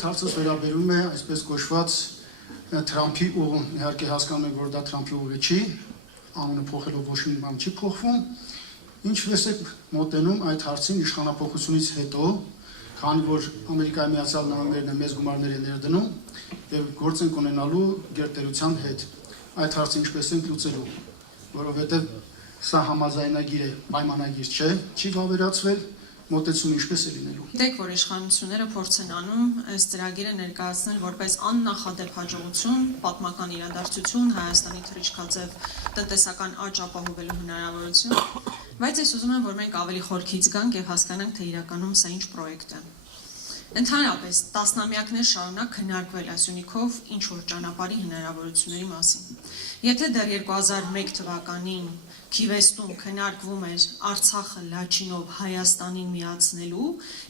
Հարցս վերաբերում է այսպես կոչված Թրամփի ուղուն, իհարկե հասկանում եք, որ դա Թրամփի ուղը չի, անունը փոխելով ոչ մի բան չի փոխվում, ինչպես եք մոտենում այդ հարցին իշխանափոխությունից հետո, քանի որ Ամերիկայի Միացյալ Նահանգներն մեծ գումարներ են ներդնում եւ գործ են ունենալու գերտերության հետ, այդ հարցը ինչպես են լուծելու, որովհետեւ սա համաձայնագիր է, պայմանագիր չէ, չի վավերացվել մոտեցումը ինչպես է լինելու։ Գիտեք, որ իշխանությունները փորձ են անում այս ծրագիրը ներկայացնել որպես աննախադեպ հաջողություն, պատմական իրադարձություն, Հայաստանի թռիչքաձև տնտեսական աճ ապահովելու հնարավորություն, բայց ես ուզում եմ, որ մենք ավելի խորքից գանք եւ հասկանանք, թե իրականում սա ինչ պրոյեկտ է։ Ընդհանրապես, տասնամյակներ շարունակ քննարկվել այս ունիքով ինչ որ ճանապարհի հնարավորությունների մասին։ Եթե դեռ 2001 թվականին Քիվեստում քննարկվում էր Արցախը Լաչինով Հայաստանին միացնելու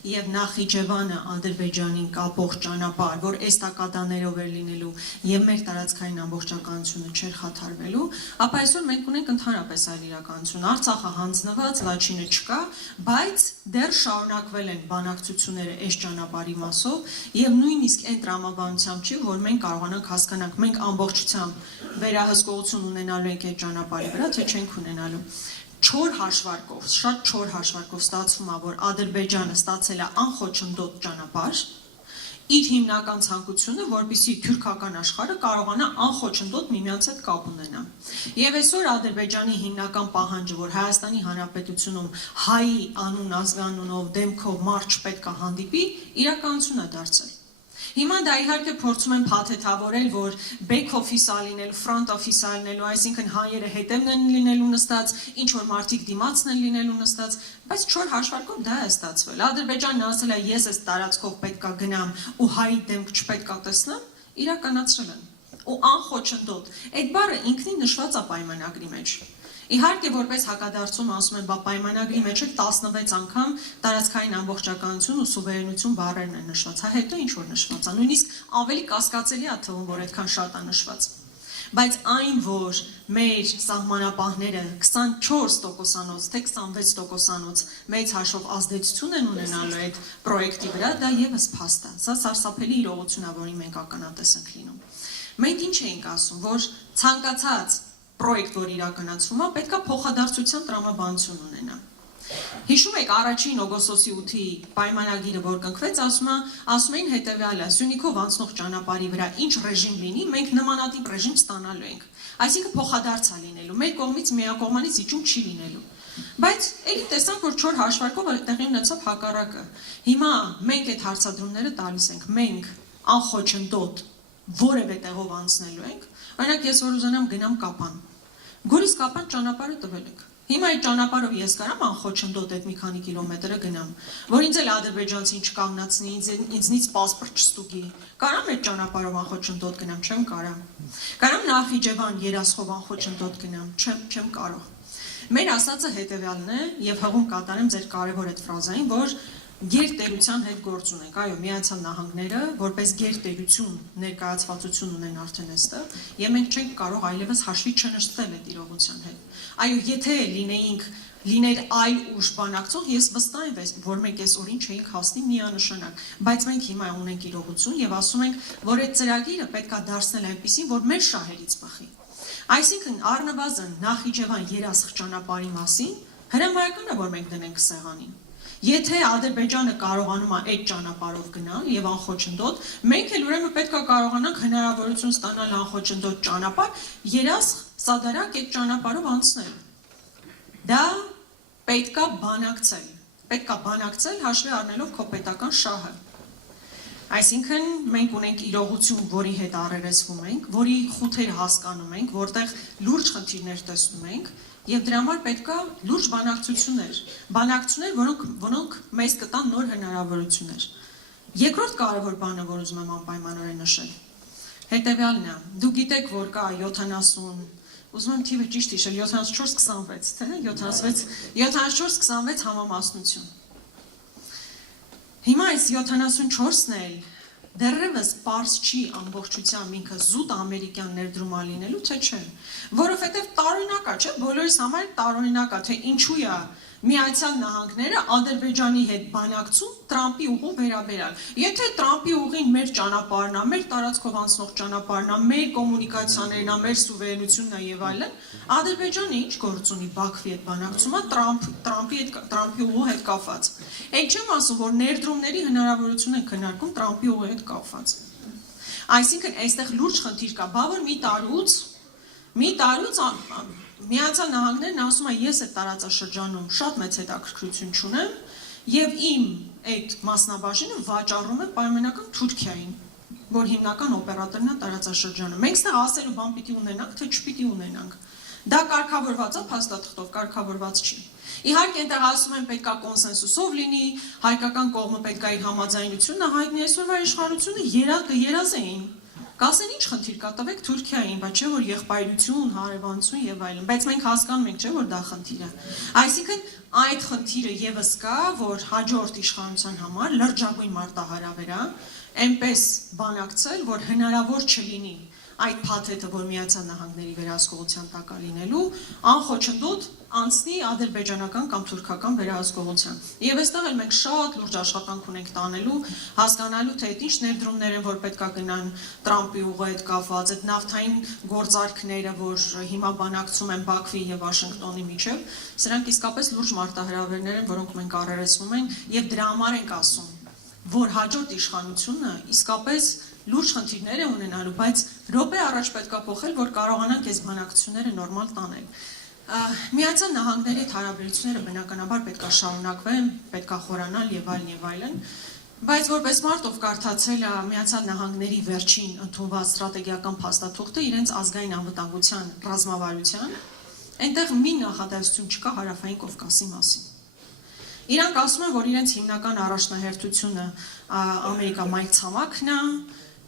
եւ Նախիջևանը Ադրբեջանին կապող ճանապարհ, որ էստակադաներով էր լինելու եւ մեր տարածքային ամբողջականությունը չէր խաթարվելու, ապա այսօր մենք ունենք ընդհանրապես այլ իրականություն։ Արցախը հանձնված, Լաչինը չկա, բայց դեռ շարունակվել են բանակցությունները այս ճանապարհի մասով եւ նույնիսկ այն տրամաբանությամբ չի, որ մենք կարողանանք հասկանանք, մենք ամբողջությամբ վերահսկողություն ունենալու ենք այդ ճանապարհի վրա, թե չենք ունենալու։ Չոր հաշվարկով, շատ չոր հաշվարկով ստացվում է, որ Ադրբեջանը ստացել է անխոչնդոտ ճանապարհ, իր հիմնական ցանկությունը, որպեսզի թուրքական աշխարհը կարողանա անխոչնդոտ միմյանց հետ կապ ունենա։ Եվ այսօր Ադրբեջանի հիմնական պահանջը, որ Հայաստանի Հանրապետությունում հայի անուն ազգանունով դեմքով մարդ պետք է հանդիպի, իրականություն է դարձել։ Հիմա դա իհարկե փորձում են փաթեթավորել, որ back office-ա լինելու, front office-ա լինելու, այսինքն հայերը հետևն են լինելու նստած, ինչ որ մարդիկ դիմացն են լինելու նստած, բայց չոր հաշվարկով դա է ստացվել։ Ադրբեջանն ասել է, ես այս տարածքով պետքա գնամ ու հայի դեմք չպետքա տեսնեմ, իրականացրել են։ Ու անխոչնդոտ։ Այդ բառը ինքնին նշված է պայմանագրի մեջ։ Իհարկե, որպես հակադարձում ասում են, բա պայմանագրի մեջ է 16 անգամ տարածքային ամբողջականություն ու սուվերենություն բառերն են նշված, հա հետո ինչ որ նշված է, նույնիսկ ավելի կասկածելի է թվում, որ այդքան շատ է նշված։ Բայց այն, որ մեր սահմանապահները 24%-անոց, թե 26%-անոց մեծ հաշվով ազդեցություն են ունենալու այդ պրոյեկտի վրա, դա եւս փաստ է։ Սա սարսափելի իրողություն է, որին մենք ականատես ենք լինում։ Մենք ինչ էինք ասում, որ ցանկացած պրոյեկտ, որ իրականացվում է, պետք է փոխադարձության տրամաբանություն ունենա։ Հիշում եք առաջին օգոստոսի 8-ի պայմանագիրը, որ կնքվեց, ասում էին հետևյալը, Սյունիքով անցնող ճանապարհի վրա ինչ ռեժիմ լինի, մենք նմանատիպ ռեժիմ ստանալու ենք։ Այսինքն փոխադարձ է լինելու, մեր կողմից միակողմանից իջում չի լինելու։ Բայց էլի տեսանք, որ չոր հաշվարկով տեղի ունեցավ հակառակը։ Հիմա մենք այդ հարցադրումները տալիս ենք, մենք անխոչնդոտ որևէ տեղով անցնելու ենք։ Օրինակ ես որ ուզենամ գնամ Կապան։ Գորիս Կապան ճանապարհը տվել եք։ Հիմա այդ ճանապարհով ես կարամ անխոչնդոտ այդ մի քանի կիլոմետրը գնամ, որ ինձ էլ ադրբեջանցին չկանգնացնի, ինձնից պասպորտ չստուգի։ Կարամ այդ ճանապարհով անխոչնդոտ գնամ, չեմ կարող։ Կարամ Նախիջևան երասխով անխոչնդոտ գնամ, չեմ կարող։ Մեր ասածը հետևյալն է, եւ հղում կատարեմ ձեր կարևոր այդ ֆրազային, որ գերտերության հետ գործ ունենք, այո, Միացյալ Նահանգները որպես գերտերություն ներկայացվածություն ունեն արդեն այստեղ, եւ մենք չենք կարող այլևս հաշվի չնշտել այդ իրողության հետ։ Այո, եթե լիներ այլ ուժ բանակցող, ես վստահ եմ, որ մենք այս օրին չէինք հասնի միանշանակ, բայց մենք հիմա ունենք իրողություն եւ ասում ենք, որ այդ ծրագիրը պետք է դարձնել այնպեսին, որ մեր շահերից բխի։ Այսինքն առնվազն Նախիջևան երասխ ճանապարհի մասին հրամայական է, որ մենք դնենք սեղանին։ Եթե Ադրբեջանը կարողանում է այդ ճանապարհով գնալ եւ անխոչնդոտ, մենք էլ ուրեմն պետք է կարողանանք հնարավորություն ստանալ անխոչնդոտ ճանապարհ, երասխ սադարակ այդ ճանապարհով անցնել։ Դա պետք է բանակցել հաշվի առնելով քո պետական շահը։ Այսինքն մենք ունենք իրողություն, որի հետ առերեսվում ենք, որի խութեր հասկանում ենք, որտեղ լուրջ խնդիրներ տեսնում ենք, եւ դրա համար պետք է լուրջ բանակցություններ, որոնք մեզ կտան նոր հնարավորություններ։ Երկրորդ կարևոր բանը, որ ուզում եմ անպայմանորեն նշել, հետեւյալն է. դուք գիտեք, որ կա 70, ուզում եմ թիվը ճիշտ հիշել, 74-26, թե 74-26 համամասնություն։ Հիմա այս 74-ն էլ դեռևս պարզ չի ամբողջությամբ ինքը զուտ ամերիկյան ներդրում լինելու, թե չէ, որովհետև տարօրինակ է, չէ, բոլորիս համար տարօրինակ է, թե ինչու է Միացյալ Նահանգները Ադրբեջանի հետ բանակցում Տրամպի ուղու վերաբերյալ։ Եթե Տրամպի ուղին մեր ճանապարհն է, մեր տարածքով անցնող ճանապարհն է, մեր կոմունիկացիաներն է, մեր սուվերենությունն է եւ այլն, Ադրբեջանը ինչ գործ ունի Բաքվի հետ բանակցումը Տրամպի ուղու հետ կապված։ Այդ չեմ ասում, որ ներդրումների հնարավորություն են քննարկում Տրամպի ուղի հետ կապված։ Այսինքն այստեղ լուրջ խնդիր կա, բա որ մի տարուց Միացյալ Նահանգներն ասում է ես այդ տարածաշրջանում շատ մեծ հետաքրքրություն չունեմ եւ իմ այդ մասնաբաժինը վաճառում է պայմանական Թուրքիային, որ հիմնական օպերատորն է տարածաշրջանում։ Մենք ստեղ ասելու բան պիտի ունենանք, թե չպիտի ունենանք։ Դա կարգավորված է փաստաթղթով, կարգավորված չի։ Իհարկե այնտեղ ասում են պետքա կոնսենսուսով լինի, հայկական կողմը պետքա իր համաձայնությունը հայտնի, այսօրվա իշխանությունը երազեին։ Կասեն ինչ խնդիր կա, տվեք Թուրքիային, բայց չէ որ եղբայրություն, հարևանություն եւ այլն, բայց մենք հասկանում ենք, չէ որ դա խնդիր է։ Այսինքն այդ խնդիրը եւս կա, որ հաջորդ իշխանության համար լրջագույն մարտահրավեր է, այնպես բանակցել, որ հնարավոր չլինի այդ փաթեթը, որ Միացյալ Նահանգների վերահսկողության տակ է լինելու, անխոչնդոտ անցնի ադրբեջանական կամ թուրքական վերահսկողության։ Եվ այստեղ էլ մենք շատ լուրջ աշխատանք ունենք տանելու, հասկանալու թե այդ ինչ ներդրումներ են, որ պետք է գնան Տրամպի ուղի հետ կապված, այդ նավթային գործարքները, որ հիմա բանակցում են Բաքվի եւ Վաշինգտոնի միջեւ, սրանք իսկապես լուրջ մարտահրավերներ են, որոնք մենք առերեսվում ենք եւ դրա համար ենք ասում, որ հաջորդ իշխանությունը իսկապես լուրջ խնդիրներ է ունենալու, բայց րոպե առաջ պետք է փոխել, որ կարողանանք այս բանակցությունները նորմալ տանել։ Միացյալ Նահանգների հարաբերությունները բնականաբար պետք է շարունակվեն, պետք է խորանալ եւ այլն, բայց որպես մարդ, ով կարդացել է Միացյալ Նահանգների վերջին ընդունված ստրատեգիական փաստաթուղթը իրենց ազգային անվտանգության ռազմավարության, այնտեղ մի նախադասություն չկա Հարավային Կովկասի մասին։ Իրանք ասում են, որ իրենց հիմնական առաջնահերթությունը Ամերիկա մայրցամաքն է,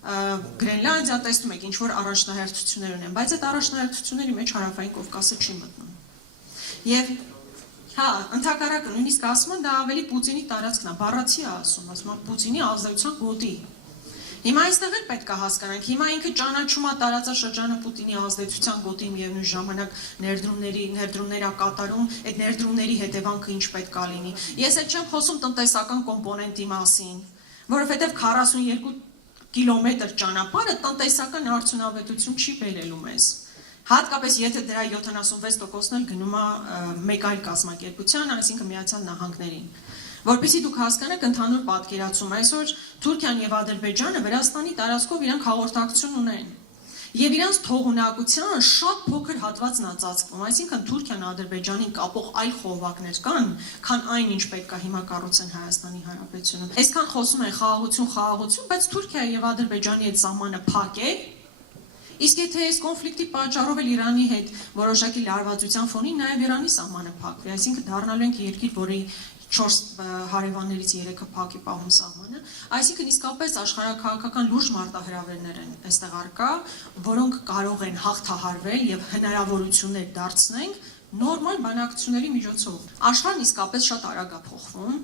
Գրենլանդիա, տեսնում եք, ինչ որ առաջնահերթություններ ունեն, բայց այդ առաջնահերթությունների մեջ Հարավային Կովկասը չի մտնում։ Եվ ընդհակառակը նույնիսկ ասում են դա ավելի Պուտինի տարածքն է, բառացի է ասում Պուտինի ազդեցության գոտի։ Հիմա այստեղ էլ պետք է հասկանանք, հիմա ինքը ճանաչում է տարածաշրջանը Պուտինի ազդեցության գոտի միևնույն ժամանակ ներդրումներ է կատարում, այդ ներդրումների հետևանքը ինչ պետք է լինի։ Ես էլ չեմ խոսում տնտեսական կոմպոնենտի մասին, որովհետև 42 կիլոմետր ճանապարհը տնտեսական արդյունավետություն չի բերելու մեզ։ Հատկապես եթե դրա 76%-ն էլ գնում է մեկ այլ կազմակերպության, այսինքն Միացյալ Նահանգներին։ Որպեսզի դուք հասկանաք ընդհանուր պատկերացում, այսօր Թուրքիան եւ Ադրբեջանը Վրաստանի տարածքով իրանք հաղորդակցություն ունեն։ Եվ իրանց թողունակության շատ փոքր հատվածն է ծածկվում, այսինքն Թուրքիան Ադրբեջանին կապող այլ խողովակներ կան, քան այն ինչ պետք է հիմա կառուցեն Հայաստանի Հանրապետությունում։ Այսքան խոսում են խաղաղություն, բայց Թուրքիայի եւ Ադրբեջանի այդ սահմանը փակ է։ Իսկ եթե այս կոնֆլիկտի պատճառով էլ Իրանի հետ որոշակի լարվածության ֆոնին նաև Իրանի սահմանը փակվի, այսինքն դառնալու ենք երկիր, որի 4 հարևաններից 3-ը փակ է պահում սահմանը, այսինքն իսկապես աշխարհաքաղաքական լուրջ մարտահրավերներ են այստեղ առկա, որոնք կարող են հաղթահարվել եւ հնարավորություններ դարձնենք նորմալ բանակցությունների միջոցով։ Աշխարհն իսկապես շատ արագ է փոխվում,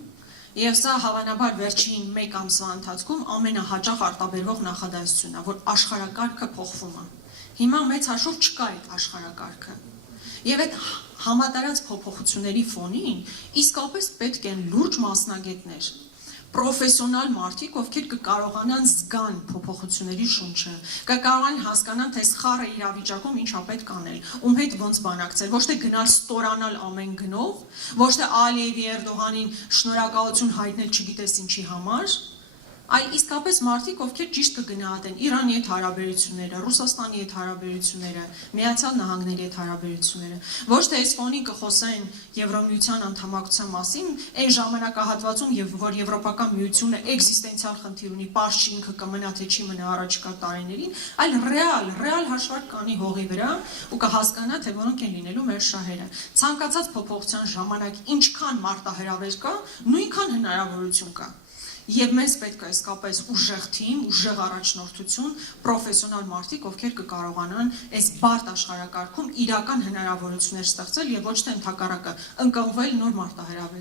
եւ սա հավանաբար վերջին 1 ամսվա ընթացքում ամենահաճախ արտաբերվող նախադասությունն է, որ աշխարհակարգը փոխվում է։ Հիմա մեծ հաշվով չկա այդ աշխարհակարգը։ Եվ այդ համատարած փոփոխությունների ֆոնին իսկապես պետք են լուրջ մասնագետներ, պրոֆեսիոնալ մարդիկ, ովքեր կկարողանան զգան փոփոխությունների շունչը, կկարողանան հասկանան, թե սխալը իրավիճակում ինչա պետք անել, ում հետ ոնց բանակցել, ոչ թե գնալ ստորանալ ամեն գնով, ոչ թե Ալիևի Էրդողանին շնորհակալություն հայտնել չգիտես ինչի համար, այլ իսկապես մարդիկ, ովքեր ճիշտ կգնահատեն Իրանի հետ հարաբերությունները, Ռուսաստանի հետ հարաբերությունները, Միացյալ Նահանգների հետ հարաբերությունները, ոչ թե այս ֆոնին կխոսեն Եվրամիության անդամակցության մասին, այն ժամանակահատվածում, որ Եվրոպական միությունը էգզիստենցիալ խնդիր ունի, պարզ չի ինքը կմնա թե չի մնա առաջիկա տարիներին, այլ ռեալ հաշվարկ կանի հողի վրա ու կհասկանա, թե որոնք են լինելու մեր շահերը։ Ցանկացած փոփոխության ժամանակ ինչքան մարտահրավեր կա, նույնքան հնարավորություն կա։ Եվ մեզ պետք է իսկապես ուժեղ թիմ, ուժեղ առաջնորդություն, պրոֆեսիոնալ մարդիկ, ովքեր կկարողանան այս բարդ աշխարհակարգում իրական հնարավորություններ ստեղծել եւ ոչ թե ընդհակառակը ընկղմվել նոր մարտահրավերների։